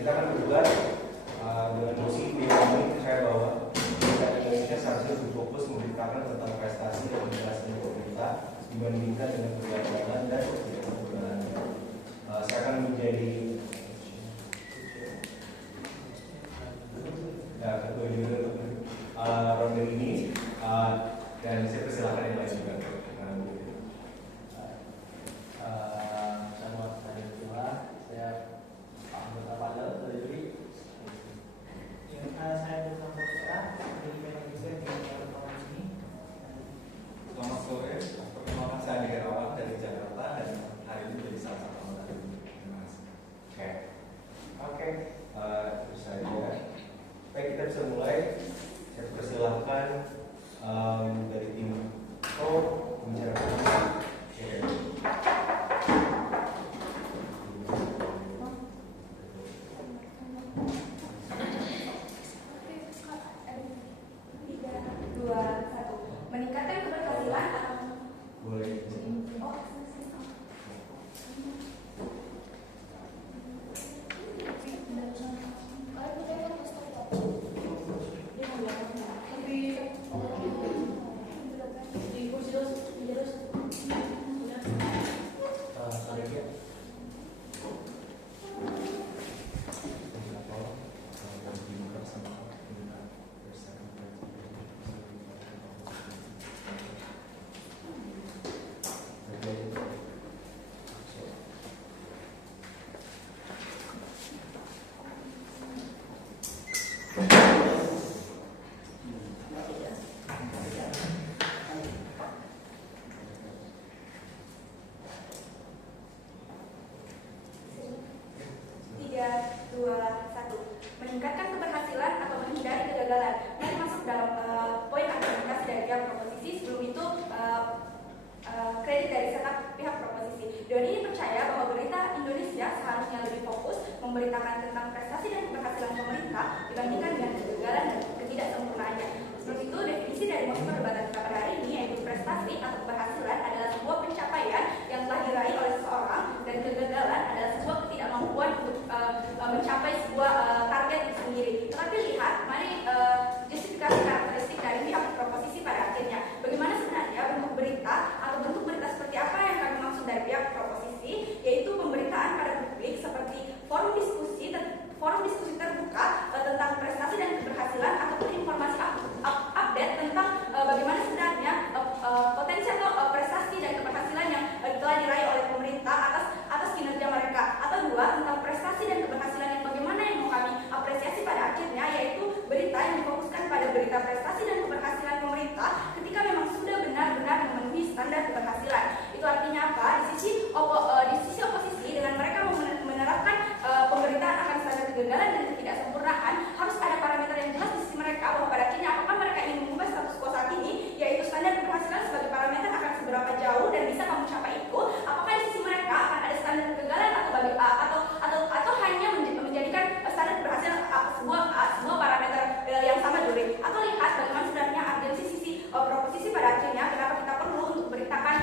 kita akan berbuat dengan mosi ini percaya bahwa pemerintah Indonesia seharusnya berfokus memberitakan tentang prestasi dan keberhasilan pemerintah dibandingkan dengan kegagalan dan ketidakberhasilannya. Saya akan menjadi ketua juri ronde ini dan saya persilahkan yang lain juga. Selamat hari tua, saya Pak Anggota Panel dari juri. Saya Dr. Putra dari Manajemen di Jakarta ini. Selamat sore, perkenalkan saya Andi Herawan dari Jakarta dan hari ini menjadi salah satu anggota dari Mas. Oke, itu saja. Baik, kita bisa mulai. Saya persilahkan dari tim membicarakan. Meningkatkan keberhasilan atau boleh. meningkatkan keberhasilan atau menghindari kegagalan. Mari masuk dalam poin argumentasi dari pihak proposisi. Sebelum itu kredit dari setup pihak proposisi. Dewan ini percaya bahwa pemerintah Indonesia seharusnya lebih fokus memberitakan tentang prestasi dan keberhasilan pemerintah dibandingkan dengan kegagalan dan ketidaksempurnaannya. Sebelum itu, definisi dari motif perdebatan kita pada hari ini yaitu prestasi atau keberhasilan adalah sebuah pencapaian yang telah diraih oleh seseorang dan kegagalan adalah sebuah ketidakmampuan untuk mencapai sebuah target itu sendiri. Tetapi lihat, mari justifikasi karakteristik dari pihak proposisi pada akhirnya. Bagaimana sebenarnya bentuk berita atau bentuk berita seperti apa yang kami maksud dari pihak proposisi, yaitu pemberitaan pada publik seperti forum diskusi terbuka tentang prestasi dan keberhasilan ataupun informasi update tentang bagaimana sebenarnya potensi atau prestasi dan keberhasilan yang telah diraih oleh pemerintah atas kinerja mereka. Atau dua, tentang prestasi dan keberhasilan yang bagaimana yang mau kami apresiasi pada akhirnya, yaitu berita yang difokuskan pada berita prestasi dan keberhasilan pemerintah ketika memang sudah benar-benar memenuhi standar keberhasilan. Itu artinya apa? Di sisi oposisi dengan mereka menerapkan pemberitaan akan standar kegagalan dan ketidaksempurnaan, harus ada parameter yang jelas di sisi mereka bahwa pada akhirnya apakah mereka ingin mengubah status quo saat ini, yaitu standar keberhasilan sebagai parameter akan seberapa jauh dan bisa kamu capai itu, apakah di sisi mereka akan ada standar kegagalan atau hanya menjadikan standar keberhasilan sebuah parameter yang sama juri. Atau lihat bagaimana sebenarnya urgensi sisi proposisi pada akhirnya kenapa kita perlu untuk beritakan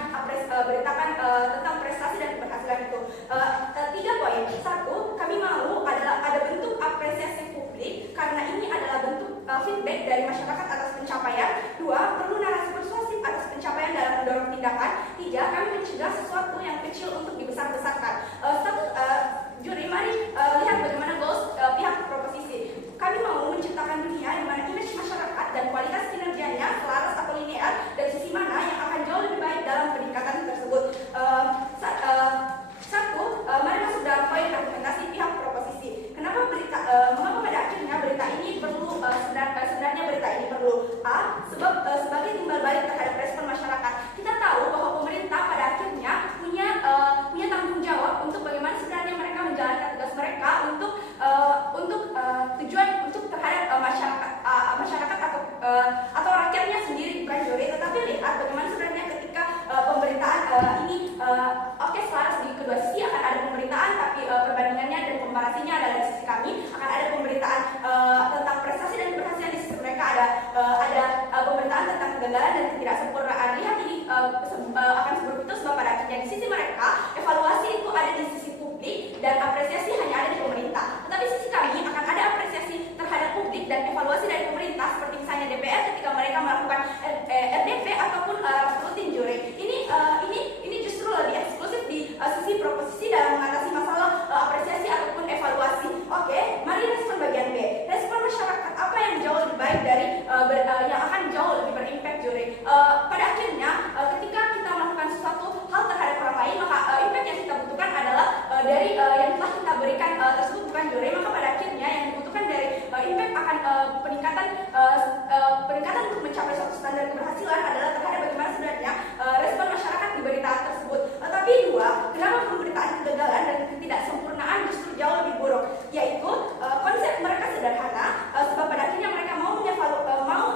tentang prestasi dan keberhasilan itu. 3 poin. 1, kami mau ada bentuk apresiasi publik karena ini adalah bentuk feedback dari masyarakat atas pencapaian. 2, perlu narasi persuasif atas pencapaian dalam mendorong tindakan. 3, kami mencegah sesuatu yang kecil untuk dibesar-besarkan. Juri, mari lihat bagaimana goals pihak proposisi. Kami mau menciptakan dunia di mana image masyarakat dan kualitas kinerjanya selaras atau linear, dari sisi mana yang akan jauh lebih baik dalam peningkatan tersebut. Mari masuk dalam poin argumentasi pihak proposisi. Mengapa pada akhirnya berita ini perlu? Sebenarnya berita ini perlu. Sebab sebagai peningkatan untuk mencapai suatu standar keberhasilan adalah terhadap bagaimana sebenarnya respon masyarakat di berita tersebut. Tapi dua, kenapa pemberitaan kegagalan dan ketidaksempurnaan justru jauh lebih buruk, yaitu konsep mereka sederhana, sebab pada akhirnya mereka mau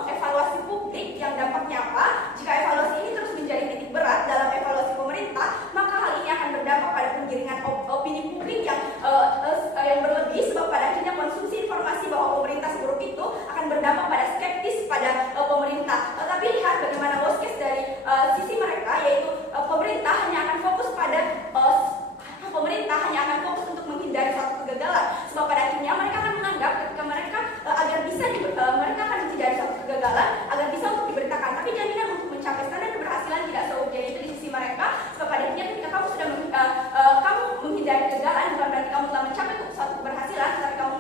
evaluasi publik yang dampaknya apa. Jika evaluasi ini terus menjadi titik berat dalam evaluasi pemerintah, maka hal ini akan berdampak pada penggiringan opini publik yang berlebih, sebab pada akhirnya konsumsi informasi bahwa pemerintah seburuk itu akan berdampak pada skeptis pada pemerintah. Tapi lihat bagaimana worst case dari sisi mereka, yaitu pemerintah hanya akan fokus untuk menghindari suatu kegagalan, sebab pada akhirnya mereka akan menganggap ketika mereka mereka akan menghindari suatu kegagalan agar bisa untuk diberitakan. Tapi jaminan untuk mencapai standar keberhasilan tidak seutuhnya itu di sisi mereka, sebab pada akhirnya ketika kamu sudah kamu menghindari kegagalan, bukan berarti kamu telah mencapai suatu keberhasilan, tetapi kamu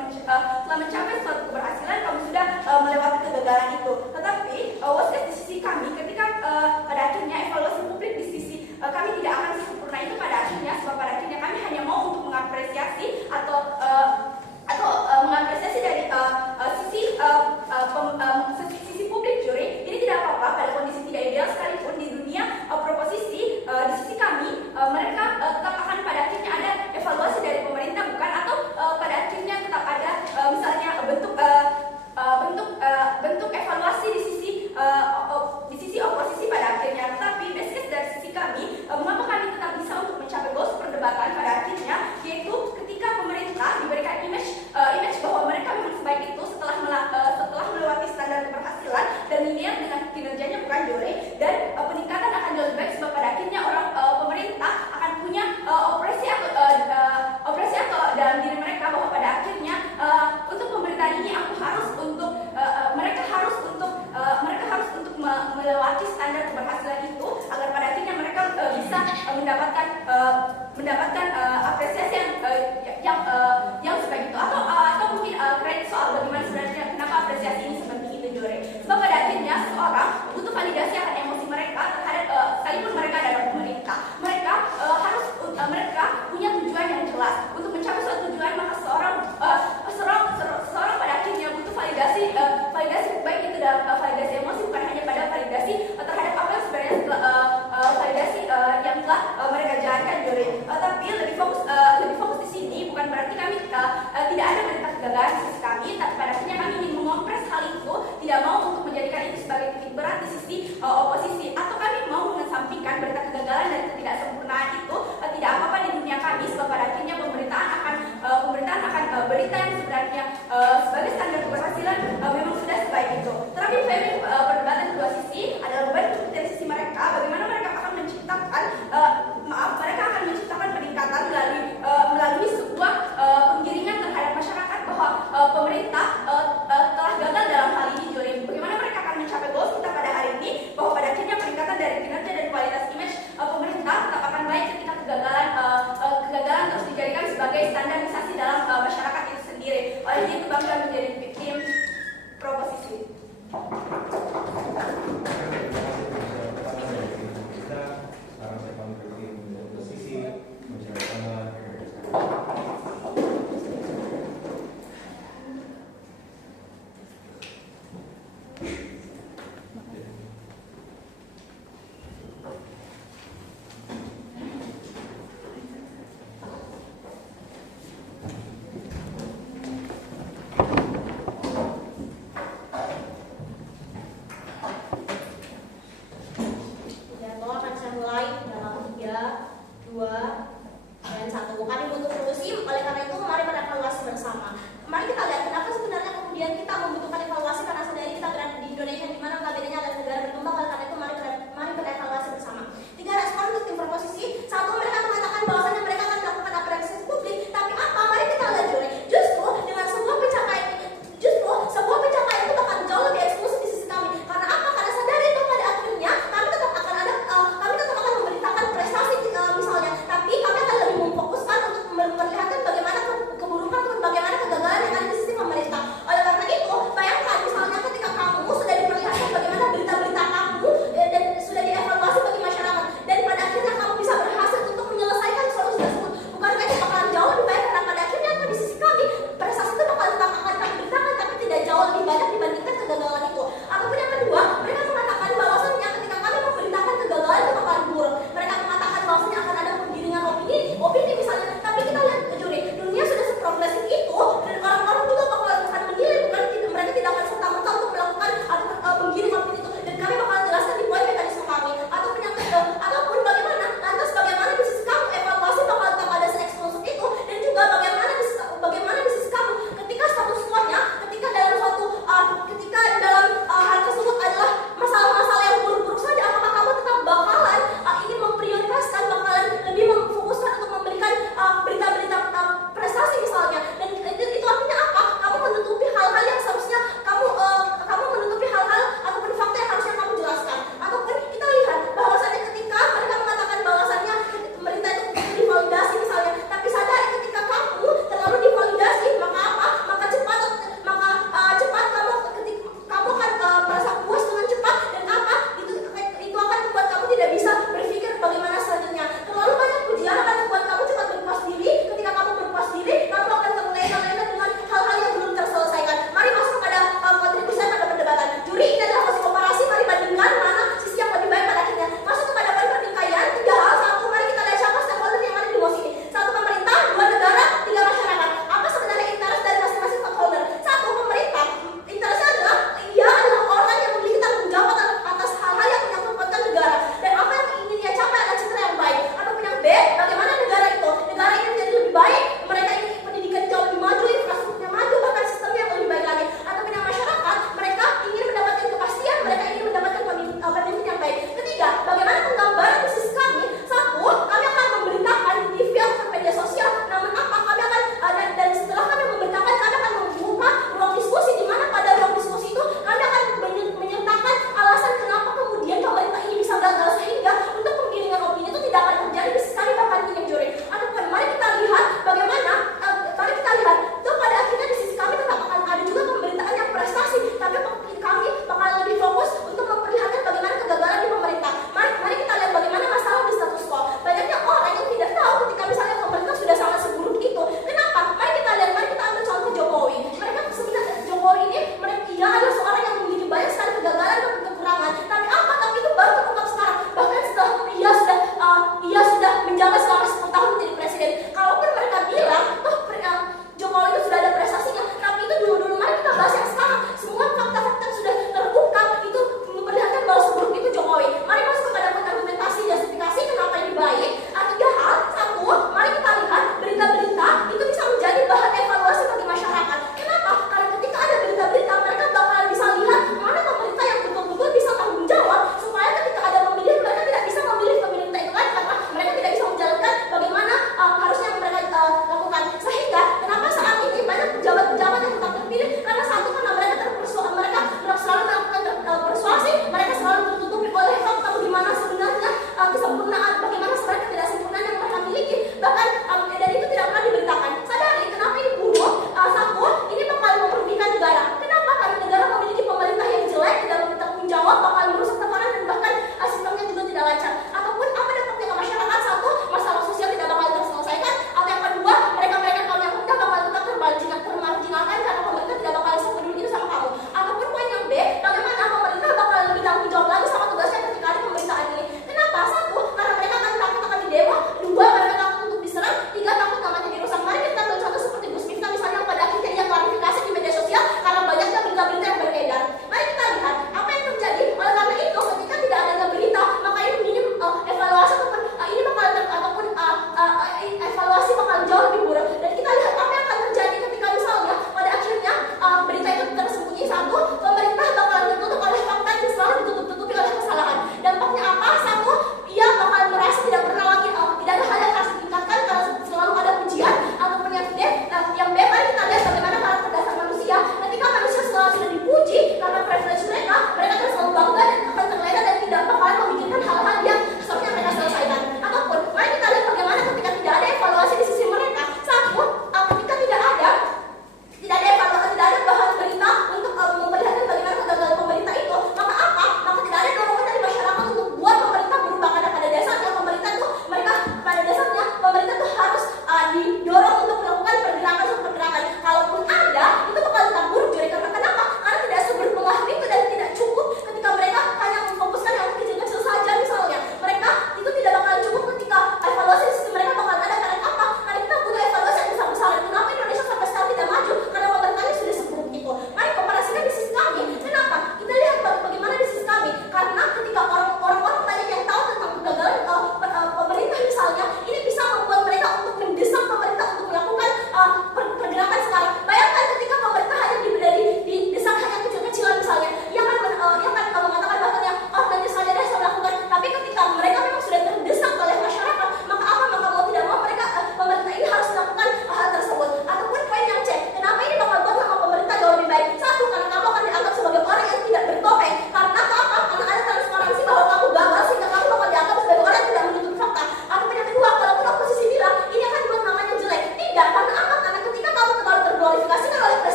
telah mencapai suatu keberhasilan, kamu sudah melewati kegagalan itu. Tetapi worst case di sisi kami, ketika pada akhirnya evaluasi publik di sisi kami tidak akan sempurna itu pada akhirnya, sebab pada akhirnya kami hanya mau untuk mengapresiasi atau mengapresiasi dari sisi publik juri. Ini tidak apa-apa pada kondisi tidak ideal sekalipun di dunia proposisi. Di sisi kami mereka tetap akan pada akhirnya ada evaluasi dari pemerintah, bukan, atau pada akhirnya tetap ada misalnya bentuk evaluasi di sisi oposisi pada akhirnya. Tetapi best case dari sisi kami, mengapa kami tetap bisa untuk mencapai goals perdebatan pada akhirnya, yaitu ketika pemerintah diberikan image bahwa mereka memang sebaik itu setelah melewati standar keberhasilan dan linear dengan kinerjanya, bukan juri, dan peningkatan akan jauh lebih baik, sebab pada akhirnya pemerintah akan punya operasi atau dalam diri mereka bahwa pada akhirnya untuk pemberitaan ini mereka harus untuk melewati standar keberhasilan itu agar pada akhirnya mereka bisa mendapatkan apresiasi yang sebaik itu, atau mungkin kredit soal bagaimana sebenarnya kenapa apresiasi ini seperti itu juri. Sebab pada akhirnya seorang butuh validasi akan emosi mereka terhadap sekalipun mereka adalah pemerintah. Mereka punya tujuan yang jelas. Untuk mencapai suatu tujuan, maka seseorang pada akhirnya butuh validasi baik itu dalam validasi emosi, bukan hanya pada validasi terhadap apa yang sebenarnya validasi yang telah mereka jalankan juri. Tapi lebih fokus di sini bukan berarti kami tidak ada berita kegagalan di sisi kami, tapi pada akhirnya kami ingin mengompres hal itu, tidak mau untuk menjadikan itu sebagai titik berat di sisi oposisi, atau kami mau mengesampingkan berita kegagalan dan ketidaksempurnaan itu tidak apa-apa di dunia kami, sebab pada akhirnya pemerintahan akan berita yang sebenarnya sebagai standar keberhasilan memang sudah sebaik itu. Tetapi framing perdebatan kedua sisi adalah beban dari sisi mereka, bagaimana mereka akan menciptakan peningkatan melalui sebuah penggiringan terhadap masyarakat bahwa pemerintah telah gagal dalam hal ini juri. Bagaimana mereka akan mencapai goals kita pada hari ini, bahwa pada akhirnya peningkatan dari kinerja dan kualitas image pemerintah tetap akan baik ketika kegagalan terus dijadikan sebagai standarisasi dalam masyarakat itu sendiri. Oleh itu kami akan menjadi tim proposisi. Misalnya, tapi kami akan lebih memfokuskan untuk memperlihatkan bagaimana keburukan, bagaimana kegagalan yang ada di sisi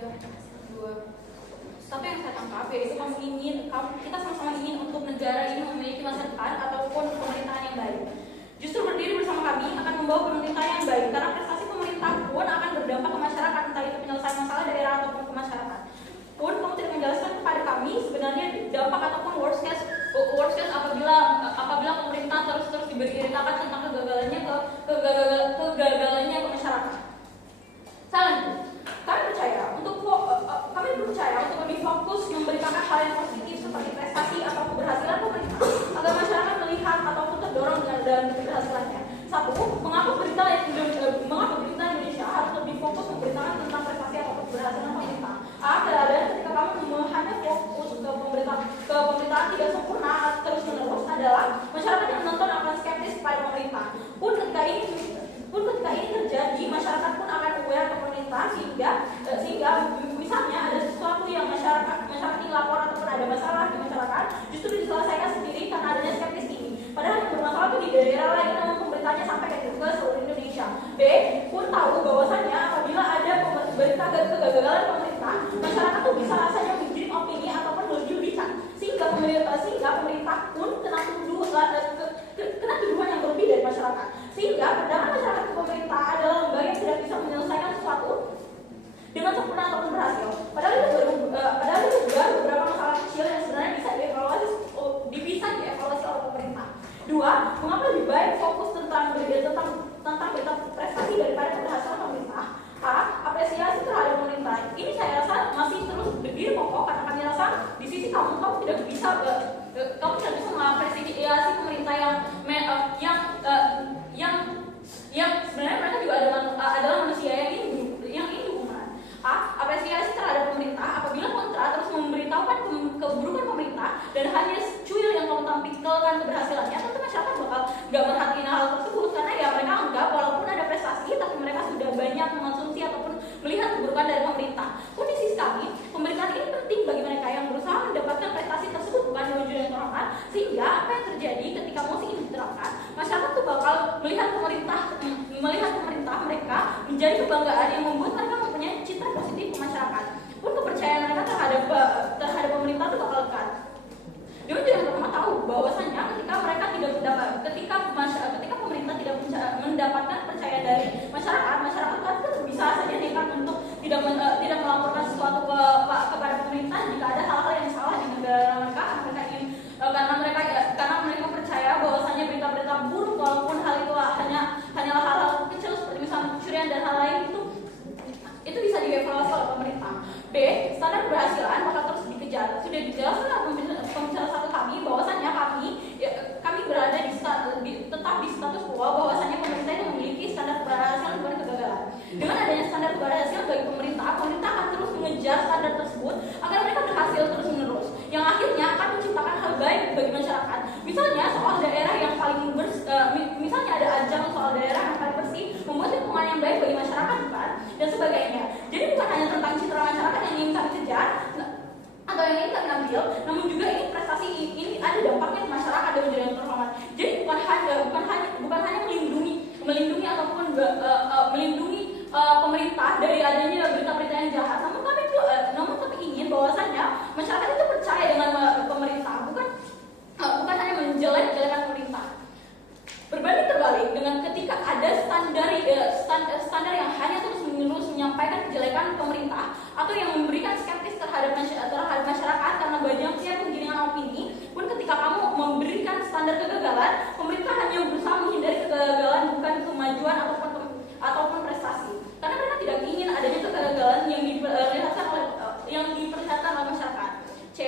Iya, dua. Satu yang saya tangkap yaitu kita sama-sama ingin untuk negara ini memiliki masa depan ataupun pemerintahan yang baik. Justru berdiri bersama kami akan membawa pemerintahan yang baik karena prestasi pemerintah pun akan berdampak ke masyarakat, entah itu penyelesaian masalah daerah ataupun ke masyarakat. Pun kamu tidak menjelaskan kepada kami sebenarnya dampak ataupun worst case apabila pemerintah terus diberitakan tentang kegagalannya ke masyarakat. Selanjutnya, kami percaya untuk lebih fokus memberitakan hal yang positif seperti prestasi atau keberhasilan pemerintah agar masyarakat melihat ataupun terdorong dalam keberhasilannya. Satu, mengapa berita Indonesia harus lebih fokus memberitakan tentang prestasi atau keberhasilan pemerintah? Kadang-kadang ketika kamu hanya fokus ke pemerintahan tidak sempurna terus menerus adalah masyarakat yang menonton akan skeptis pada pemerintah. Pun ketika ini terjadi, masyarakat pun akan aware ke pemerintah sehingga misalnya ada sesuatu yang masyarakat ini lapor ataupun ada masalah di masyarakat justru diselesaikan sendiri karena adanya skeptis ini. Padahal yang bermasalah itu di daerah lain namun pemberitanya sampai ke seluruh Indonesia. B pun tahu bahwasannya apabila ada berita kegagalan pemerintah, masyarakat tuh bisa rasanya menjadi opini ataupun lebih-lebihkan sehingga pemerintah pun kena tuduhan yang berlebih dari masyarakat. Sehingga pandangan masyarakat ke pemerintah adalah lembaga yang tidak bisa menyelesaikan sesuatu dengan sempurna ataupun berhasil. Padahal itu baru beberapa masalah kecil yang sebenarnya bisa dievaluasi oleh pemerintah. Dua, mengapa lebih baik fokus tentang berita prestasi daripada keberhasilan pemerintah? Apresiasi terhadap pemerintah. Ini saya rasa masih terus berdiri kokoh karena kami rasa di sisi kamu tidak bisa mengapresiasi pemerintah yang sebenarnya mereka juga adalah manusia yang hidup. Apresiasi terhadap pemerintah apabila kontra terus memberitahukan keburukan pemerintah dan hanya cuil yang kamu tampilkan keberhasilannya, tentu masyarakat bakal nggak merhatiin hal tersebut karena ya mereka anggap walaupun ada prestasi tapi mereka sudah banyak mengonsumsi ataupun melihat keburukan dari pemerintah. Pun di sisi kami, pemberitaan ini penting bagi mereka yang berusaha mendapatkan prestasi tersebut bukan dengan judul yang terhormat, sehingga apa yang terjadi ketika musik ini diterapkan, masyarakat tuh bakal melihat pemerintah mereka menjadi kebanggaan yang membuat mereka mempunyai citra positif ke masyarakat. Pun kepercayaan mereka terhadap pemerintah itu bakal lekat. Dia yang pertama tahu bahwasannya ketika pemerintah tidak mendapatkan percaya dari masyarakat kan bisa saja nekat untuk tidak melaporkan sesuatu kepada pemerintah jika ada hal-hal yang salah di negara mereka karena mereka percaya bahwasanya berita-berita buruk walaupun hal itu hanyalah hal-hal kecil seperti misalnya pencurian dan hal lain itu bisa dievaluasi oleh pemerintah. B. Standar keberhasilan bakal terus dikejar. Sudah dijelaskan pembicara satu kami bahwasannya kami berada tetap di status quo bahwasannya pemerintah itu memiliki standar keberhasilan bukan kegagalan. Dengan adanya standar keberhasilan bagi pemerintah akan terus mengejar standar tersebut agar mereka berhasil terus menerus, yang akhirnya akan menciptakan hal baik bagi masyarakat. Misalnya soal daerah yang paling misalnya ada ajang soal daerah yang paling bersih, membuat lingkungan yang baik bagi masyarakat bukan, dan sebagainya. Jadi bukan hanya tentang citra masyarakat yang ingin kami kejar atau yang ingin kami ambil, namun juga ini prestasi ini ada dampaknya ke masyarakat dengan jalan terhormat. Jadi bukan hanya melindungi ataupun melindungi pemerintah dari adanya berita-berita yang jahat, namun kami ingin bahwasannya masyarakat itu percaya dengan pemerintah, bukan hanya menjelek-jelekan pemerintah. Berbanding terbalik dengan ketika ada standar yang hanya terus-menerus menyampaikan kejelekan pemerintah atau yang memberikan skeptis terhadap masyarakat karena banyaknya penggiringan opini. Pun ketika kamu memberikan standar kegagalan, pemerintah hanya berusaha menghindari kegagalan bukan kemajuan ataupun prestasi. Karena mereka tidak ingin adanya kegagalan yang diperlihatkan oleh masyarakat. C.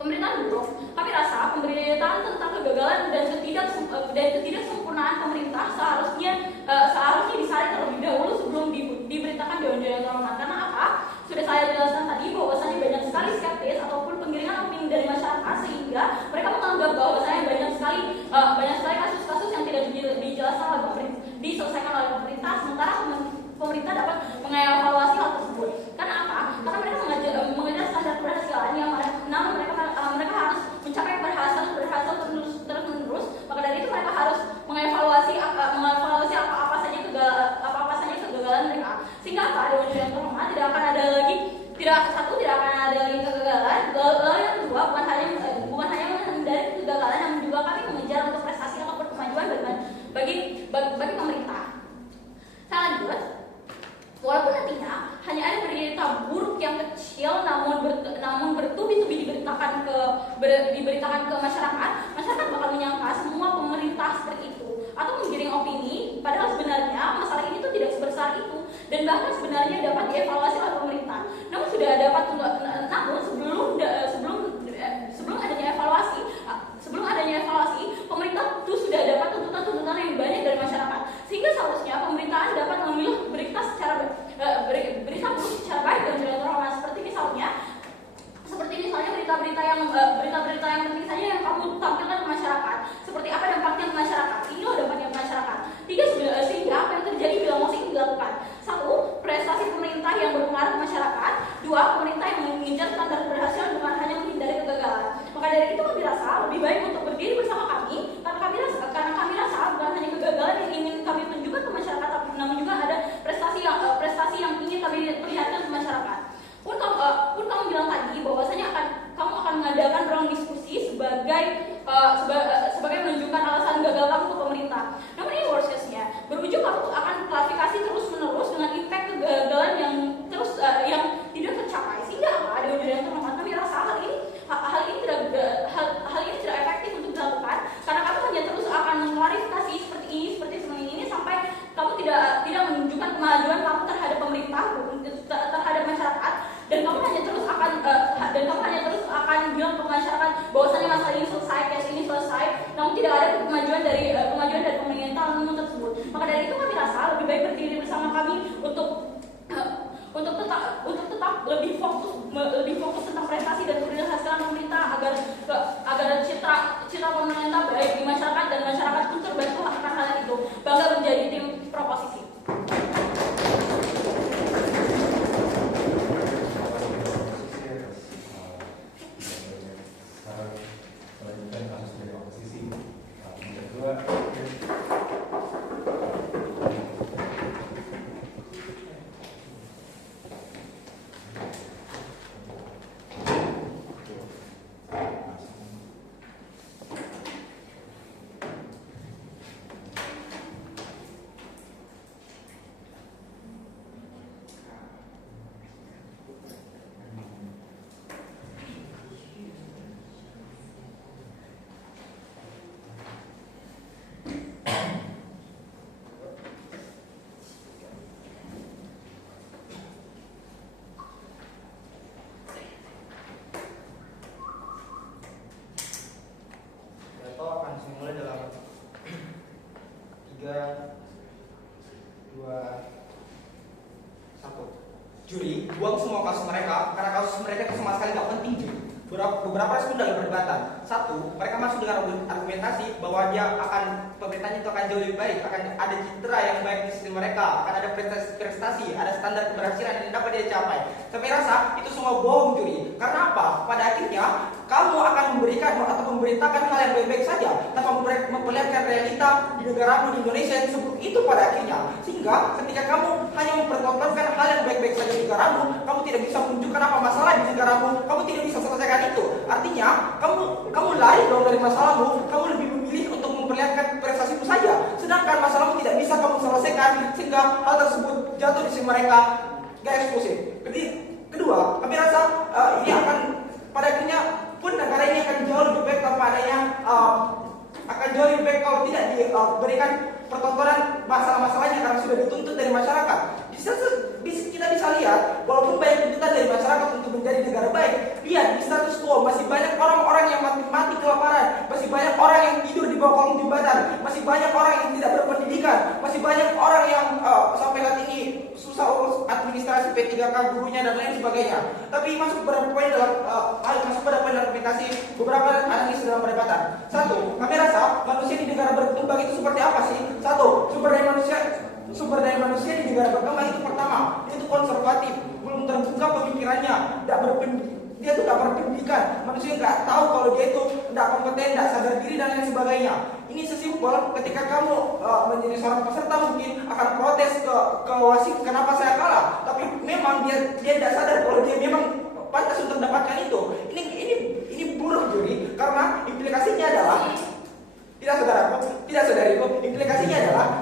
Pemerintahan buruk. Kami rasa pemberitaan tentang kegagalan dan ketidaksempurnaan pemerintah seharusnya disaring terlebih dahulu sebelum diberitakan dewan-dewan terhormat. Karena apa? Sudah saya jelaskan tadi bahwasanya banyak sekali skeptis ataupun penggiringan opini dari masyarakat sehingga mereka menganggap bahwasanya banyak sekali kasus-kasus yang tidak diselesaikan oleh pemerintah, sementara pemerintah dapat mengevaluasi hal tersebut. Karena apa? Karena mereka mengejar standar keberhasilan yang namun mereka harus mencapai berhasil terus bahwasannya masalah ini selesai, case ini selesai, namun tidak ada kemajuan dari pemerintahan umum tersebut. Maka dari itu kami rasa lebih baik berdiri bersama kami untuk tetap lebih fokus tentang prestasi dan keberhasilan pemerintah agar citra pemerintah baik di masyarakat dan masyarakat pun terbantu akan hal itu. Bangga menjadi tim proposisi. Melanjutkan kasus dari oposisi. Yang kedua, Veto akan dimulai dalam 3, 2, 1. Juri, buang semua kasus mereka karena kasus mereka itu sama sekali nggak penting. Juri. Beberapa respon dalam perdebatan. Satu, mereka masuk dengan argumentasi bahwa pemerintahnya itu akan jauh lebih baik, akan ada citra yang baik di sisi mereka, akan ada prestasi, ada standar keberhasilan yang dapat dia capai. Tapi rasa itu semua bohong, Juri. Karena apa? Pada akhirnya kamu akan memberikan atau memerintahkan hal yang baik-baik saja tanpa memperlihatkan realita di negaramu di Indonesia yang seperti itu pada akhirnya. Sehingga ketika kamu hanya mempertontonkan hal yang baik-baik saja di negaramu, kamu tidak bisa menunjukkan apa masalah di negaramu, kamu tidak bisa selesaikan itu. Artinya kamu lari dong dari masalahmu, kamu lebih memilih untuk memperlihatkan prestasimu saja, sedangkan masalahmu tidak bisa kamu selesaikan sehingga hal tersebut jatuh di sisi mereka gak eksklusif. Jadi kedua, kami rasa ini akan pada akhirnya pun negara ini akan jauh lebih baik tanpa adanya akan jauh lebih baik kalau tidak diberikan pertontonan masalah-masalahnya karena sudah dituntut dari masyarakat. Kita bisa lihat walaupun banyak tuntutan dari masyarakat untuk menjadi negara baik, lihat di status quo masih banyak orang-orang yang mati kelaparan, masih banyak orang yang tidur di bawah kolong jembatan, masih banyak orang yang tidak berpendidikan, masih banyak orang yang sampai saat ini susah urus administrasi P3K gurunya dan lain sebagainya. Tapi masuk pada poin dalam argumentasi beberapa analis dalam perdebatan. Satu, kami rasa manusia di negara berkembang itu seperti apa sih? Satu, sumber daya manusia di negara berkembang itu pertama, dia itu konservatif, belum terbuka pemikirannya, dia itu tidak berpendidikan, manusia nggak tahu kalau dia itu tidak kompeten, tidak sadar diri dan lain sebagainya. Ini sesimpel ketika kamu menjadi seorang peserta mungkin akan protes ke wasit kenapa saya kalah, tapi memang dia tidak sadar kalau dia memang pantas untuk mendapatkan itu. Ini buruk, Juri, karena implikasinya adalah tidak saudariku, implikasinya adalah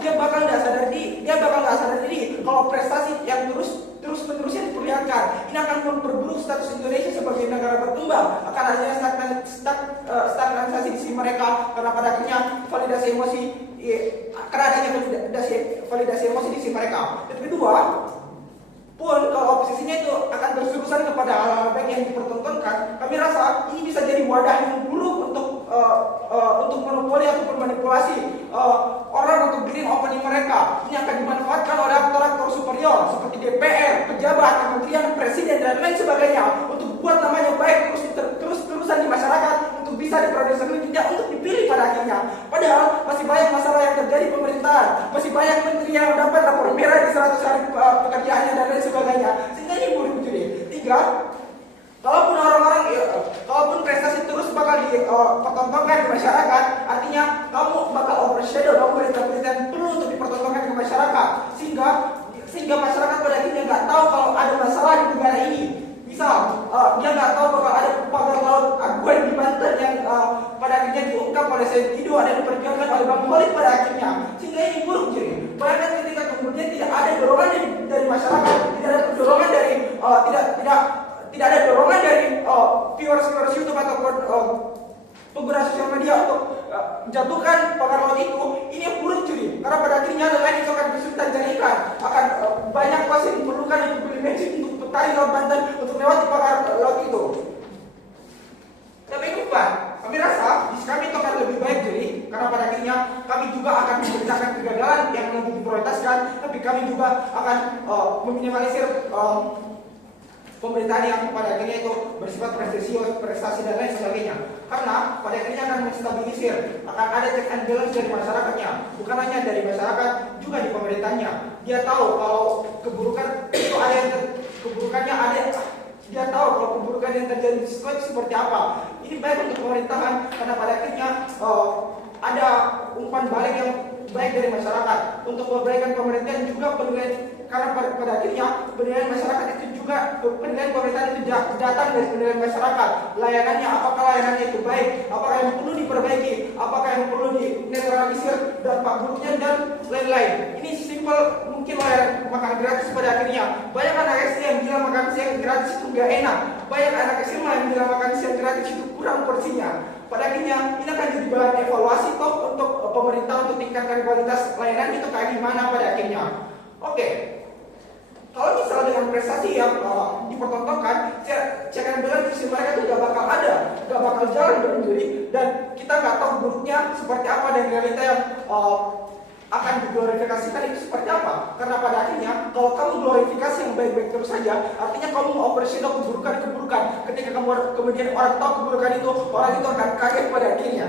dia bakal nggak sadar diri kalau prestasi yang terus menerusnya diperlihatkan. Ini akan memperburuk status Indonesia sebagai negara berkembang, akan adanya stagnasi di sisi mereka karena pada akhirnya validasi emosi di sisi mereka. Dan kedua, pun kalau oposisinya itu akan terus-terusan kepada hal-hal baik yang dipertontonkan, kami rasa ini bisa jadi wadah yang buruk untuk monopoli ataupun manipulasi orang untuk green opening mereka. Ini akan dimanfaatkan oleh aktor-aktor superior seperti DPR, pejabat, kementerian, presiden dan lain sebagainya untuk buat namanya baik terus-terusan di masyarakat untuk bisa diperoleh selanjutnya untuk dipilih pada akhirnya. Padahal masih banyak masalah yang terjadi di pemerintahan, masih banyak menteri yang dapat rapor merah di 100 hari pekerjaannya dan lain sebagainya. Sehingga ini buruk, Juri. Tiga, kalaupun prestasi terus bakal dipertontonkan di masyarakat, artinya kamu bakal overshadow berita-berita yang perlu untuk dipertontonkan ke masyarakat, sehingga masyarakat pada akhirnya nggak tahu kalau ada masalah di negara ini. Misal, dia nggak tahu bakal ada pagar laut Aguan di Banten yang pada akhirnya diungkap oleh Said Didu dan diperjuangkan oleh Bang Khalid pada akhirnya. Sehingga ini buruk, Jadi. Bayangkan ketika kemudian tidak ada dorongan dari masyarakat, tidak ada dorongan dari tidak ada dorongan dari viewers YouTube ataupun pengguna sosial media untuk jatuhkan pagar laut itu. Ini yang buruk, Juri. Karena pada akhirnya nelayan itu akan kesulitan cari ikan, akan banyak kuasa yang diperlukan untuk beli bensin untuk petani laut Banten untuk melewati pagar laut itu. menciptakan kegagalan yang lebih diprioritaskan, tapi kami juga akan meminimalisir pemerintahan yang pada akhirnya itu bersifat prestisius, prestasi dan lain sebagainya. Karena pada akhirnya akan menstabilisir, akan ada check and balance dari masyarakatnya, bukan hanya dari masyarakat, juga di pemerintahnya. Dia tahu kalau keburukan itu ada yang keburukannya ada, dia tahu kalau keburukan yang terjadi di situ seperti apa. Ini baik untuk pemerintahan karena pada akhirnya ada umpan balik yang baik dari masyarakat untuk perbaikan pemerintahan juga penilaian, karena pada akhirnya penilaian masyarakat itu juga penilaian pemerintahan itu datang dari penilaian masyarakat. Layanannya, apakah layanannya itu baik, apakah yang perlu diperbaiki, apakah yang perlu dinetralisir dampak buruknya dan lain-lain. Ini simpel mungkin layanan makan gratis pada akhirnya. Banyak anak SD yang bilang makan siang gratis itu nggak enak. Banyak anak SMA yang bilang makan siang gratis itu kurang porsinya. Pada akhirnya ini akan jadi bahan evaluasi toh untuk pemerintah untuk tingkatkan kualitas layanan itu kayak gimana pada akhirnya. Oke, kalau misalnya dengan prestasi yang dipertontonkan, check and balance di mereka itu gak bakal ada, gak bakal jalan berdiri, dan kita nggak tahu buruknya seperti apa dan realita yang akan diglorifikasikan itu seperti apa. Karena pada akhirnya kalau kamu glorifikasi yang baik-baik terus saja, artinya kamu mengoperasikan keburukan-keburukan. Ketika kamu kemudian orang tahu keburukan itu, orang itu akan kaget pada akhirnya.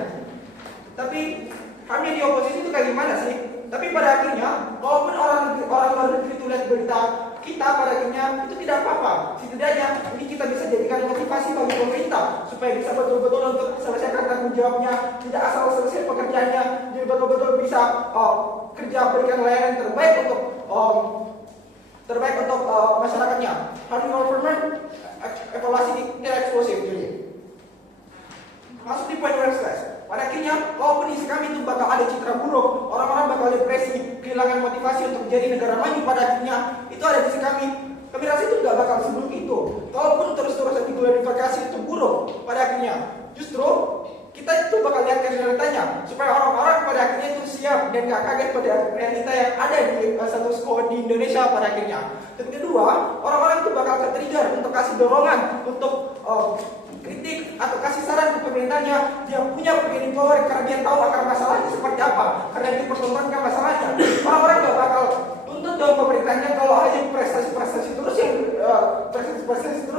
Tapi kami di oposisi itu kayak gimana sih? Tapi pada akhirnya, walaupun orang luar negeri itu lihat berita kita, pada akhirnya itu tidak apa-apa. Setidaknya ini kita bisa jadikan motivasi bagi pemerintah supaya bisa betul-betul untuk selesaikan tanggung jawabnya, tidak asal selesai pekerjaannya, jadi betul-betul bisa kerja berikan layanan terbaik untuk masyarakatnya. Harus government evaluasi tidak eksklusif jadi. Masuk di poin worst. Pada akhirnya, walaupun isi kami itu bakal ada citra buruk, orang-orang bakal depresi, kehilangan motivasi untuk jadi negara maju, pada akhirnya itu ada di isi kami. Kami rasa itu nggak bakal seburuk itu. Kalaupun terus-terusan diglorifikasi itu buruk, pada akhirnya justru kita itu bakal lihat realitanya, supaya orang-orang pada akhirnya itu siap dan nggak kaget pada realita yang ada di status quo di Indonesia pada akhirnya. Dan kedua, orang-orang itu bakal tertrigger untuk kasih dorongan untuk kritik atau kasih saran ke pemerintahnya. Dia punya bargaining power karena dia tahu akar masalahnya seperti apa, karena dia pertontonkan masalahnya. Orang-orang gak bakal tuntut dong pemerintahnya kalau ada prestasi-prestasi terus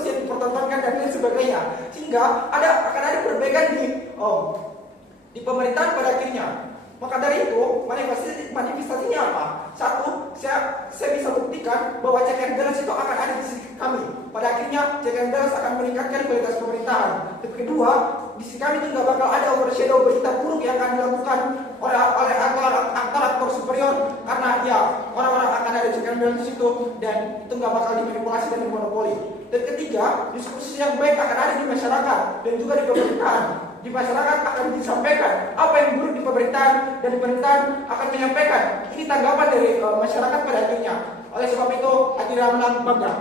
yang dipertontonkan dan lain sebagainya, sehingga akan ada perbaikan di pemerintahan pada akhirnya. Maka dari itu, manifestasinya apa? Satu, saya bisa buktikan bahwa check and balance itu akan ada di sisi kami. Pada akhirnya, check and balance akan meningkatkan kualitas pemerintahan. Dan kedua, di sisi kami itu nggak bakal ada overshadow berita buruk yang akan dilakukan oleh aktor superior, karena ya orang-orang akan ada check and balance di situ dan itu nggak bakal dimanipulasi dan dimonopoli. Dan ketiga, diskusi yang baik akan ada di masyarakat dan juga di pemerintahan. Di masyarakat akan disampaikan apa yang buruk di pemerintahan, dan di pemerintahan akan menyampaikan ini tanggapan dari masyarakat pada akhirnya. Oleh sebab itu, Adira menang bangga.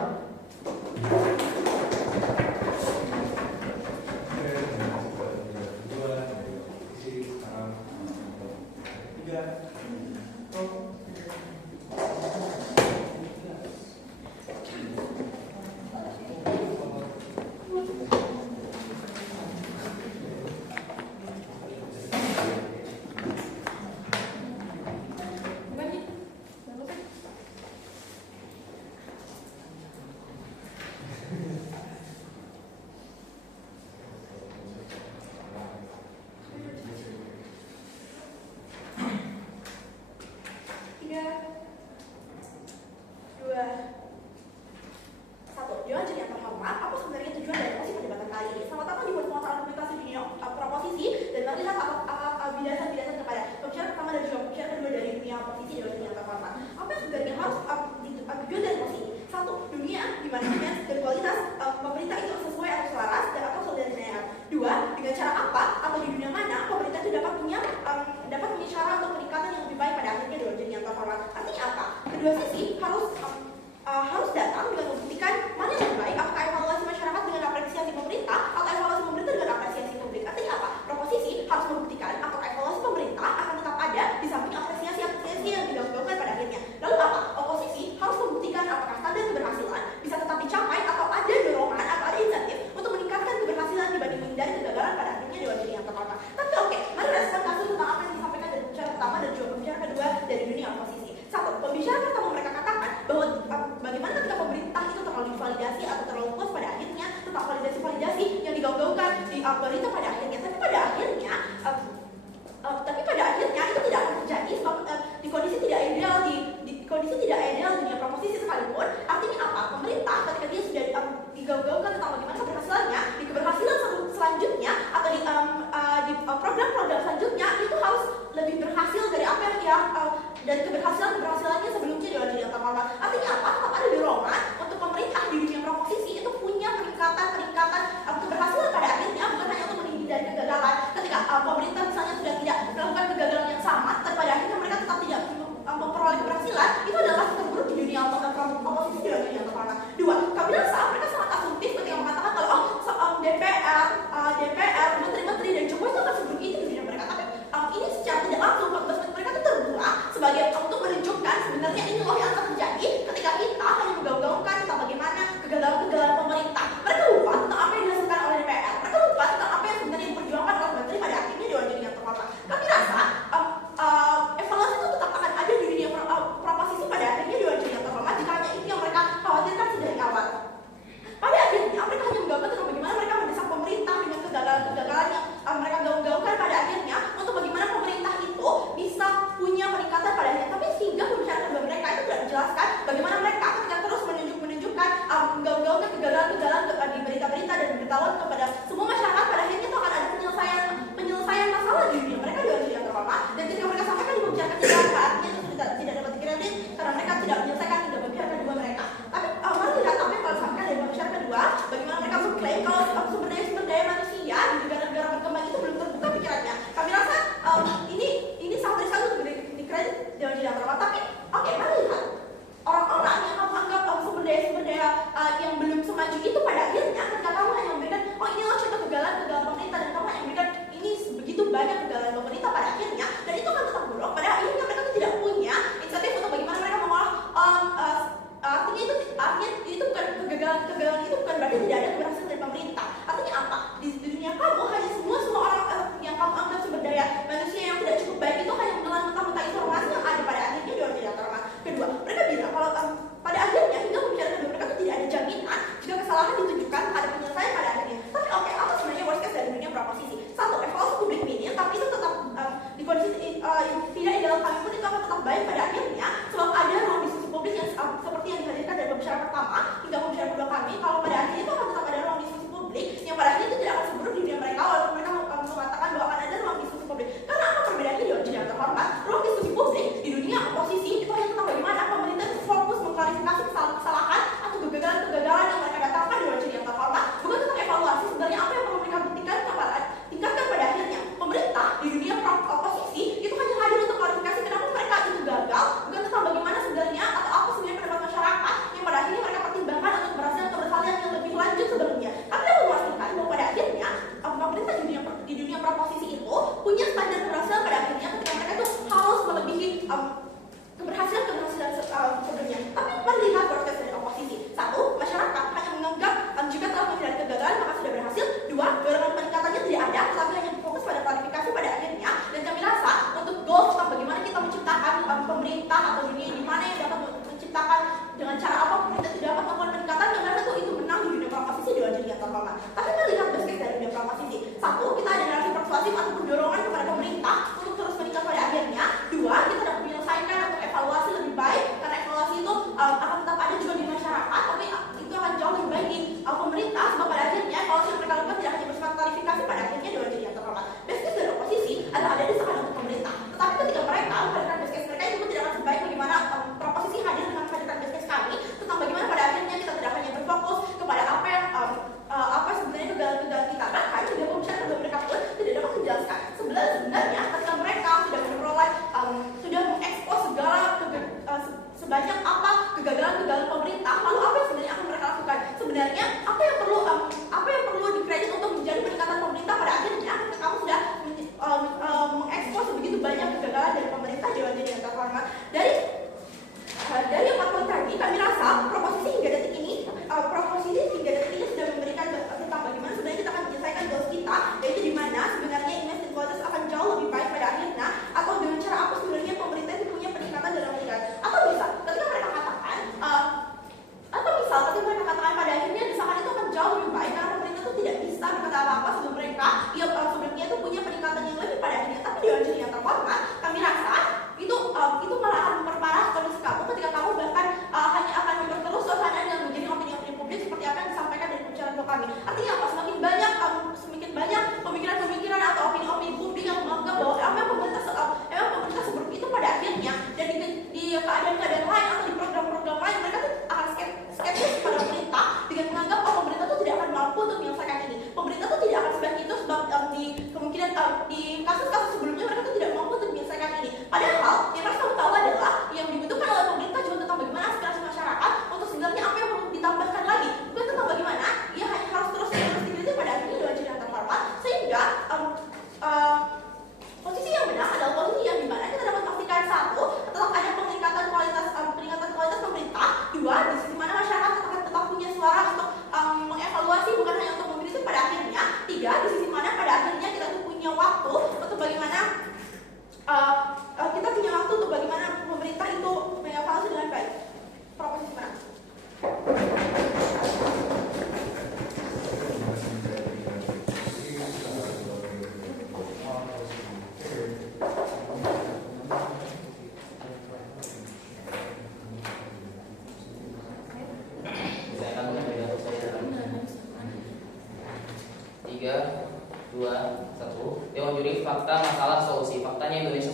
Kedua sisi harus datang dengan membuktikan mana yang baik, apakah evaluasi masyarakat dengan apresiasi pemerintah atau evaluasi pemerintah dengan apresiasi publik. Artinya apa? Proposisi harus membuktikan apakah evaluasi pemerintah akan tetap ada di samping apresiasi yang dilakukan pada akhirnya. Lalu apa? Oposisi harus membuktikan apakah standar keberhasilan bisa tetap dicapai atau ada dorongan atau ada insentif untuk meningkatkan keberhasilan dibanding menghindari kegagalan pada akhirnya dewan juri yang terhormat. Tapi oke, mari respon kasus tentang apa yang disampaikan dari pembicara pertama dan juga pembicara kedua akhirnya. Tapi pada akhirnya itu tidak akan terjadi sebab di kondisi tidak ideal di kondisi tidak ideal dunia proposisi sekalipun. Artinya apa? Pemerintah ketika dia sudah digaung-gaungkan tentang bagaimana keberhasilannya, di keberhasilan selanjutnya atau di program-program selanjutnya itu harus lebih berhasil dari apa yang dari keberhasilannya sebelumnya di dunia terhormat. Artinya apa? Tetap ada dorongan untuk pemerintah di dunia proposisi itu punya peningkatan keberhasilan pada akhirnya, bukan hanya untuk menghindari kegagalan. Ketika pemerintah misalnya sudah tidak melakukan kegagalan yang sama, dan pada akhirnya mereka tetap tidak memperoleh keberhasilan, itu adalah terburuk di dunia proposisi di dunia terhormat. Dua, kami rasa mereka sangat asumtif ketika mengatakan kalau DPR, menteri-menteri dan Jokowi itu akan seburuk itu di dunia mereka. Tapi ini secara tidak langsung mereka itu terbuat sebagai untuk menunjukkan sebenarnya ini loh yang akan terjadi ketika kita hanya menggaung-gaungkan tentang bagaimana kegagalan pemerintah. Mereka lupa tentang apa yang dihasilkan oleh DPR. Mereka lupa tentang apa yang sebenarnya diperjuangkan oleh menteri pada akhirnya di dunia terhormat. Kami rasa evaluasi itu tetap akan ada di dunia proposisi pada akhirnya di dunia terhormat jika hanya itu yang mereka khawatirkan dari awal. Pada akhirnya mereka hanya menggaungkan tentang bagaimana mereka mendesak pemerintah dengan kegagalan yang mereka gaung-gaungkan pada akhirnya untuk bagaimana pemerintah itu bisa punya peningkatan pada akhirnya. Tapi sehingga pembicaraan kedua mereka itu tidak menjelaskan bagaimana mereka ketika terus menunjukkan menggaung-gaungkan kegagalan di berita-berita dan beritahuan kepada semua masyarakat, pada akhirnya itu akan ada penyelesaian masalah di dunia mereka di dunia terhormat. Dan ketika mereka sampaikan di pembicaraan kedua, artinya itu tidak dapat dikredit karena mereka tidak menyelesaikan di pembicaraan kedua mereka. Tapi mari lihat apa yang kalau disampaikan dari pembicaraan kedua, bagaimana mereka mengklaim kalau sumber daya manusia di negara-negara berkembang itu belum terbuka pikirannya. Kami rasa ini sangat riskan untuk dikredit di dunia terhormat. Tapi oke, mari lihat orang-orang yang kamu anggap sumber daya yang belum semaju itu pada akhirnya ketika kamu hanya memberikan inilah contoh kegagalan pemerintah dan kamu hanya memberikan ini begitu banyak kegagalan pemerintah pada akhirnya, dan itu akan tetap buruk. Pada akhirnya mereka tuh tidak punya inisiatif untuk bagaimana mereka mengolah artinya itu bukan kegagalan itu bukan berarti tidak ada keberhasilan dari pemerintah. Artinya apa? Di dunia kamu hanya semua orang yang kamu anggap sumber daya manusia yang tidak cukup baik itu hanya menelan mentah-mentah informasi yang ada pada akhirnya di dunia terhormat. Kedua, mereka bilang kalau pada akhirnya hingga pembicaraan kedua mereka itu tidak ada jaminan jika kesalahan ditujukan pada penyelesaian pada akhirnya. Tapi oke, apa sebenarnya worst case dari dunia proposisi? Satu, evaluasi publik minim, tapi itu tetap di kondisi tidak ideal sekalipun itu akan tetap baik pada akhirnya, sebab ada ruang diskusi publik yang seperti yang dihadirkan dari pembicaraan pertama hingga pembicaraan kedua kami. Kalau pada akhirnya itu akan tetap ada ruang diskusi publik yang pada akhirnya itu tidak akan seburuk di dunia mereka, walaupun mereka mengatakan bahwa akan ada ruang diskusi publik. Karena apa perbedaannya di dunia terhormat? Ruang diskusi publik di dunia oposisi itu hanya tentang bagaimana pemerintah fokus mengklarifikasi kesalahan atau kegagalan yang mereka datangkan di dunia terhormat, bukan tentang evaluasi sebenarnya apa yang perlu mereka tingkatkan pada akhirnya. Pemerintah di dunia oposisi itu hanya hadir untuk klarifikasi kenapa mereka itu gagal, bukan tentang bagaimana sebenarnya atau apa sebenarnya pendapat masyarakat yang pada akhirnya mereka pertimbangkan untuk keberhasilan yang lebih lanjut sebelumnya. Tapi aku memastikan bahwa pada akhirnya pemerintah di dunia proposisi itu punya standar keberhasilan pada akhirnya ketika mereka itu harus melebihi keberhasilan sebelumnya. Tapi mari lihat proses dari oposisi. Satu, masyarakat hanya menganggap jika telah menghindari kegagalan maka sudah berhasil. Dua, dorongan peningkatannya tidak ada, tetapi hanya fokus pada klarifikasi pada akhirnya. Dan kami rasa untuk goals tentang bagaimana kita menciptakan pemerintah atau dunia di mana yang dapat menciptakan dengan cara apa pemerintah tidak dapat melakukan peningkatan, kami rasa itu menang di dunia proposisi di dunia terhormat. Tapi mari lihat best case dari dunia proposisi. Satu, kita ada narasi persuasif atau dorongan kepada pemerintah untuk terus meningkat pada akhirnya. Dua, kita dapat menyelesaikan atau evaluasi lebih baik karena evaluasi itu akan tetap ada juga di masyarakat, tapi itu akan jauh lebih baik di pemerintah sebab pada akhirnya evaluasi yang mereka lakukan tidak hanya bersifat klarifikasi pada akhirnya di dunia terhormat. Best case dari oposisi adalah ada desakan untuk pemerintah, tetapi ketika mereka menghadirkan best case mereka itu tidak akan sebaik bagaimana proposisi hadir dengan menghadirkan best case kami tentang bagaimana pada akhirnya kita tidak hanya berfokus kepada apa yang apa sebenarnya kegagalan kita, bahkan juga pembicaraan kedua mereka pun tidak dapat menjelaskan sebenarnya di kasus-kasus sebelumnya mereka tuh tidak mampu untuk menyelesaikan ini. Padahal yang harus kamu tahu adalah yang dibutuhkan oleh pemerintah juga tentang bagaimana aspirasi masyarakat untuk sebenarnya apa yang perlu ditambahkan lagi, bukan tentang bagaimana ia hanya harus terus diteliti pada akhirnya dengan cara yang terhormat, sehingga posisi yang benar adalah posisi yang dimana kita dapat memastikan satu, tetap ada peningkatan kualitas pemerintah, dua, di sisi mana masyarakat akan tetap punya suara untuk mengevaluasi bukan hanya untuk memilih pada akhirnya, tiga, di sisi mana pada akhirnya kita tuh punya waktu untuk bagaimana kita punya waktu untuk bagaimana pemerintah itu mengevaluasi dengan baik. Proposisi mana? Dewan Juri, fakta, masalah, solusi. Faktanya Indonesia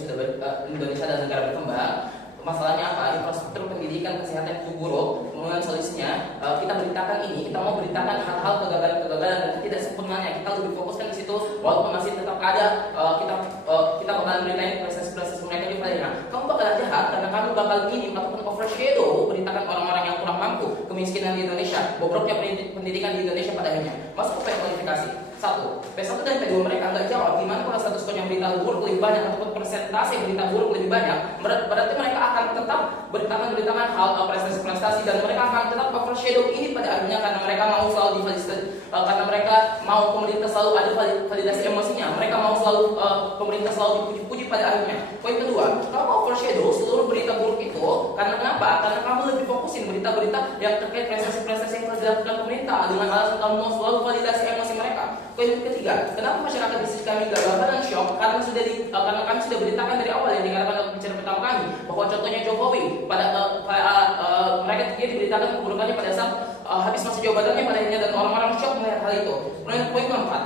dan negara berkembang. Masalahnya apa? Infrastruktur pendidikan, kesehatan itu buruk. Kemudian solusinya kita beritakan ini, kita mau beritakan hal-hal kegagalan-kegagalan dan ketidaksempurnaannya. Kita lebih fokuskan di situ, walaupun masih tetap ada. Kita bakalan beritain proses-proses mereka di Palestina. Kamu bakalan jahat karena kamu bakal minim ataupun overshadow beritakan orang-orang yang kurang mampu, kemiskinan di Indonesia, bobroknya pendidikan di Indonesia pada akhirnya. Masuk ke kualifikasi. Satu, P1 dan P2 mereka nggak jawab gimana kalau status quo yang berita buruk lebih banyak ataupun persentase berita buruk lebih banyak. Berarti mereka akan tetap beritakan hal prestasi-prestasi dan mereka akan tetap overshadow ini pada akhirnya karena mereka mau selalu karena mereka mau pemerintah selalu ada validasi emosinya. Mereka mau selalu pemerintah selalu dipuji-puji pada akhirnya. Poin kedua, kamu overshadow seluruh berita buruk itu karena kenapa? Karena kamu lebih fokusin berita-berita yang terkait prestasi-prestasi yang telah dilakukan pemerintah dengan alasan kamu mau selalu validasi emosi mereka. Poin ketiga, kenapa masyarakat di sisi kami gak bakalan shock karena kami sudah beritakan dari awal yang dikatakan dalam pembicaraan pertama kami bahwa contohnya Jokowi mereka diberitakan keburukannya pada saat habis masa jabatannya pada akhirnya dan orang-orang shock melihat hal itu. Poin keempat,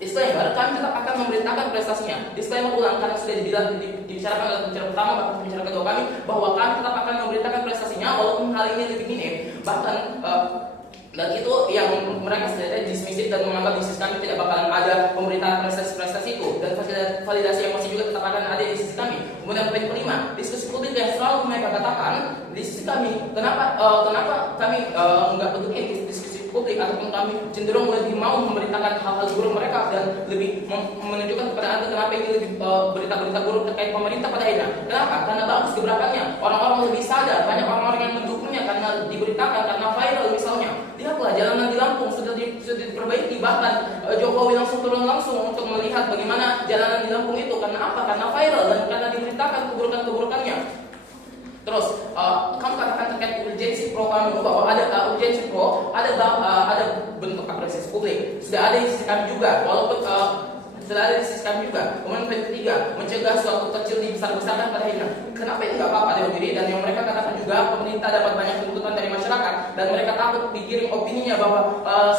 disclaimer, kami tetap akan memberitakan prestasinya. Disclaimer ulang karena sudah dibicarakan dalam pembicaraan pertama bahkan pembicaraan kedua kami bahwa kami tetap akan memberitakan prestasinya walaupun hal ini lebih minim. Bahkan dan itu yang mereka sebenarnya dismissive dan menganggap di sisi kami tidak bakalan ada pemerintahan prestasi-prestasi itu dan validasi emosi juga tetap akan ada di sisi kami. Kemudian poin kelima, diskusi publik yang selalu mereka katakan di sisi kami, kenapa kami nggak bentukin diskusi publik ataupun kami cenderung lebih mau memberitakan hal-hal buruk mereka dan lebih menunjukkan kepada anda kenapa ini lebih berita-berita buruk terkait pemerintah pada akhirnya. Kenapa? Karena bagus gebrakannya, orang-orang lebih sadar, banyak orang-orang yang mendukungnya karena diberitakan, karena viral misalnya. Lihatlah jalanan di Lampung sudah diperbaiki, bahkan Jokowi langsung turun langsung untuk melihat bagaimana jalanan di Lampung itu. Karena apa? Karena viral dan karena diberitakan keburukan-keburukannya. Terus kamu katakan terkait urgensi pro kamu bahwa ada urgensi pro, ada bentuk apresiasi publik. Sudah ada di sisi kami juga, walaupun sudah ada di sisi kami juga. Kemudian poin ketiga, mencegah suatu kecil dibesar-besarkan pada akhirnya. Kenapa ini nggak apa-apa Dewan Juri? Dan yang mereka katakan juga pemerintah dapat banyak tuntutan dari masyarakat dan mereka takut digiring opininya bahwa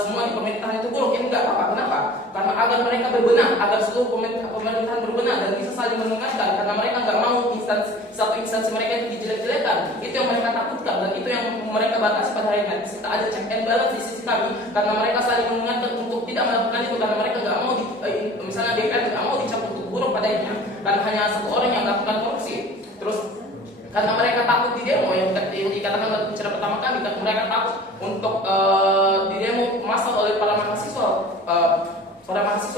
semua di pemerintahan itu buruk. Ini nggak apa-apa. Kenapa? Karena agar mereka berbenah, agar seluruh pemerintahan berbenah dan bisa saling mengingatkan. Karena mereka nggak mau satu instansi mereka itu dijelek-jelekan. Itu yang mereka takutkan dan itu yang mereka batasi pada akhirnya. Kita ada check and balance di sisi kami karena mereka saling mengingatkan untuk tidak melakukan itu karena mereka nggak mau misalnya DPR tidak mau dicap untuk buruk pada akhirnya karena hanya satu orang yang melakukan korupsi. Terus karena mereka takut di demo yang dikatakan dalam bicara pertama kami, karena mereka takut untuk di demo massal oleh para mahasiswa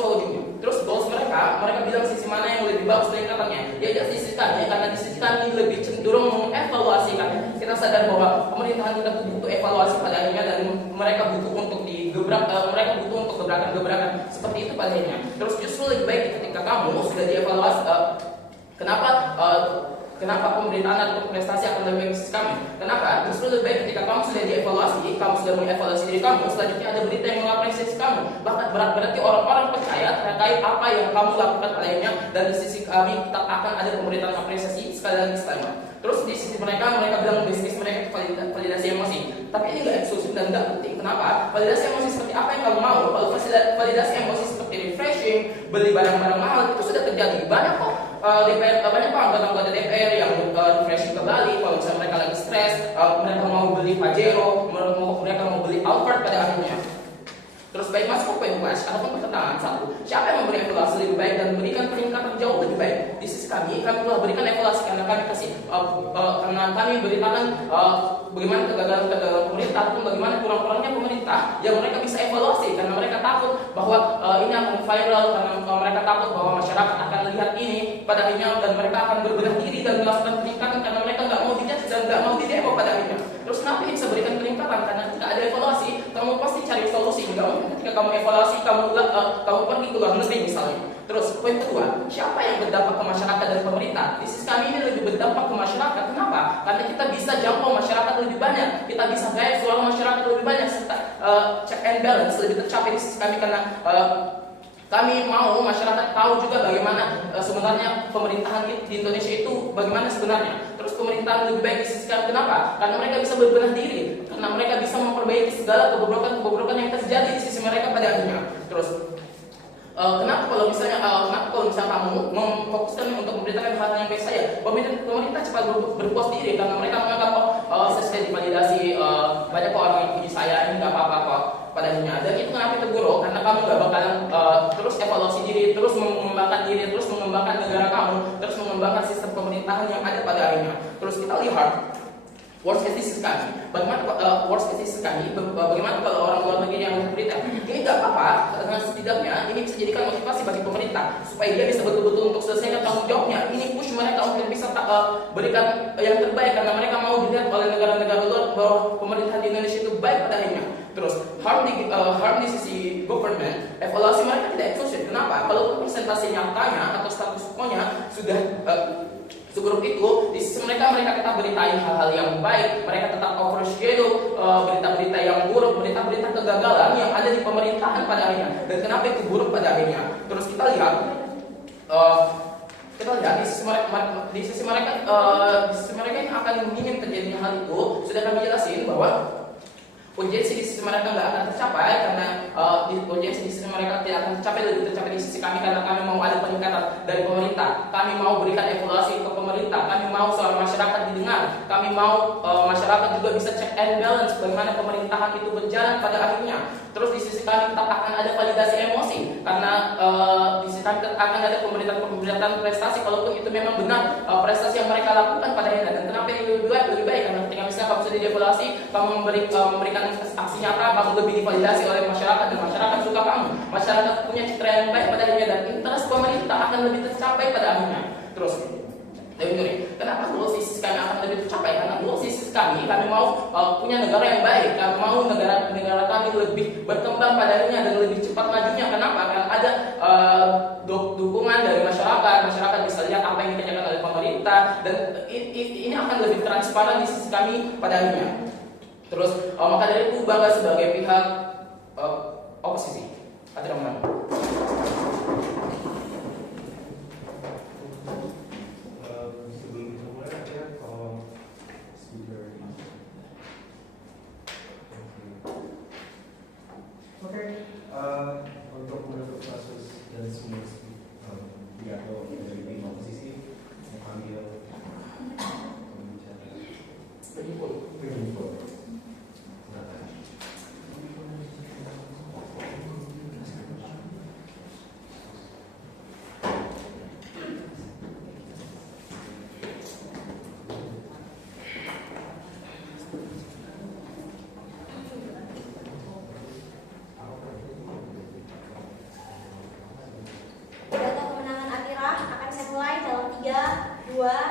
ujungnya. Terus goals mereka bilang sisi mana yang lebih bagus dari katanya. Ya di sisi kami, karena di sisi kami lebih cenderung mengevaluasi kan. Kita sadar bahwa pemerintahan kita butuh evaluasi pada akhirnya dan mereka butuh untuk mereka butuh untuk gebrakan-gebrakan seperti itu pada akhirnya. Terus justru lebih baik ketika kamu sudah dievaluasi kenapa pemerintahan atau prestasi akan lebih baik kami? Kenapa? Justru lebih baik ketika kamu sudah dievaluasi, kamu sudah mengevaluasi diri kamu, selanjutnya ada berita yang mengapresiasi kamu. Bahkan berarti orang-orang percaya terkait apa yang kamu lakukan padanya dan di sisi kami tetap akan ada pemerintahan apresiasi sekali lagi disclaimer. Terus di sisi mereka bilang bisnis mereka validasi emosi. Tapi ini nggak eksklusif dan nggak penting. Kenapa? Validasi emosi seperti apa yang kamu mau? Kalau validasi emosi seperti refreshing, beli barang-barang mahal itu sudah terjadi. Banyak kok banyak anggota DPR yang refreshing ke Bali. Kalau misalnya mereka lagi stres, mereka mau beli Pajero, mereka mau beli Alphard pada akhirnya. Terus baik masuk ke poin question ataupun pertengahan satu, siapa yang memberi evaluasi lebih baik dan memberikan peningkatan jauh lebih baik? Di sisi kami telah berikan evaluasi karena kami kasih karena kami beritakan bagaimana kegagalan pemerintah ataupun bagaimana kurang-kurangnya pemerintah yang mereka bisa evaluasi karena mereka takut bahwa ini akan viral, karena mereka takut bahwa masyarakat akan lihat ini pada akhirnya dan mereka akan berbenah diri dan melakukan peningkatan karena mereka nggak mau dijudge dan nggak mau didemo pada akhirnya. Terus kenapa ini bisa berikan peningkatan? Karena ketika ada evaluasi, kamu pasti cari solusi. Nggak mungkin ketika kamu evaluasi kamu pergi ke luar negeri misalnya. Terus poin kedua, siapa yang berdampak ke masyarakat dan pemerintah? Di sisi kami ini lebih berdampak ke masyarakat. Kenapa? Karena kita bisa jangkau masyarakat lebih banyak, kita bisa gaya suara masyarakat lebih banyak, serta check and balance lebih tercapai di sisi kami karena kami mau masyarakat tahu juga bagaimana sebenarnya pemerintahan di Indonesia itu bagaimana sebenarnya. Terus pemerintahan lebih baik di sisi kami. Kenapa? Karena mereka bisa berbenah diri, karena mereka bisa memperbaiki segala kebobrokan yang terjadi di sisi mereka pada akhirnya. Terus kenapa kalau misalnya kamu memfokuskan untuk memberitakan hal-hal yang baik saja, pemerintah cepat berpuas diri karena mereka menganggap saya sudah divalidasi, banyak orang yang puji saya, ini nggak apa-apa kok padanya. Dan itu kenapa itu buruk? Karena kamu nggak bakalan terus evaluasi diri, terus mengembangkan diri, terus mengembangkan negara kamu, terus mengembangkan sistem pemerintahan yang ada pada akhirnya. Terus kita lihat worst case kami, bagaimana worst case kami, bagaimana kalau orang luar negeri yang melihat berita ini nggak apa-apa, karena setidaknya ini bisa jadikan motivasi bagi pemerintah supaya dia bisa betul-betul untuk selesaikan tanggung jawabnya. Ini push mereka untuk bisa berikan yang terbaik karena mereka mau dilihat oleh negara-negara luar bahwa pemerintahan di Indonesia itu baik pada akhirnya. Terus harm di sisi government, evaluasi mereka tidak eksklusif. Kenapa? Kalau presentasi nyatanya atau status quo-nya sudah seburuk itu, di sisi mereka tetap beritain hal-hal yang baik, mereka tetap overshadow berita-berita yang buruk, berita-berita kegagalan yang ada di pemerintahan pada akhirnya. Dan kenapa itu buruk pada akhirnya? Terus kita lihat di sisi mereka yang akan ingin terjadinya hal itu, sudah kami jelasin bahwa urgensi di sisi mereka nggak akan tercapai karena urgensi di sisi mereka tidak akan tercapai, lebih tercapai di sisi kami karena kami mau ada peningkatan dari pemerintah, kami mau berikan evaluasi ke pemerintah, kami mau suara masyarakat didengar, kami mau masyarakat juga bisa check and balance bagaimana pemerintahan itu berjalan pada akhirnya. Terus di sisi kami tetap akan ada validasi emosi karena di sisi kami akan ada pemerintahan prestasi kalaupun itu memang benar prestasi yang mereka lakukan pada akhirnya. Dan kenapa ini lebih baik? Karena ketika misalnya kamu sudah dievaluasi, kamu memberikan aksi nyata, kamu lebih divalidasi oleh masyarakat dan masyarakat suka kamu, masyarakat punya citra yang baik pada akhirnya dan interest pemerintah akan lebih tercapai pada akhirnya. Terus kenapa goal sisi kami akan lebih tercapai? Karena goal sisi kami mau punya negara yang baik, kami mau negara kami lebih berkembang pada akhirnya dan lebih cepat majunya. Kenapa? Karena ada dukungan dari masyarakat bisa lihat apa yang dikerjakan oleh pemerintah dan ini akan lebih transparan di sisi kami pada akhirnya. Terus maka dari itu bangga sebagai pihak oposisi. Akhirnya sebelum kita mulai ada kalau speaker ini. Oke, untuk menutup kasus dan semua pidato dari tim oposisi, saya panggil pembicara. Pidato kemenangan Atirah akan saya mulai dalam 3, 2,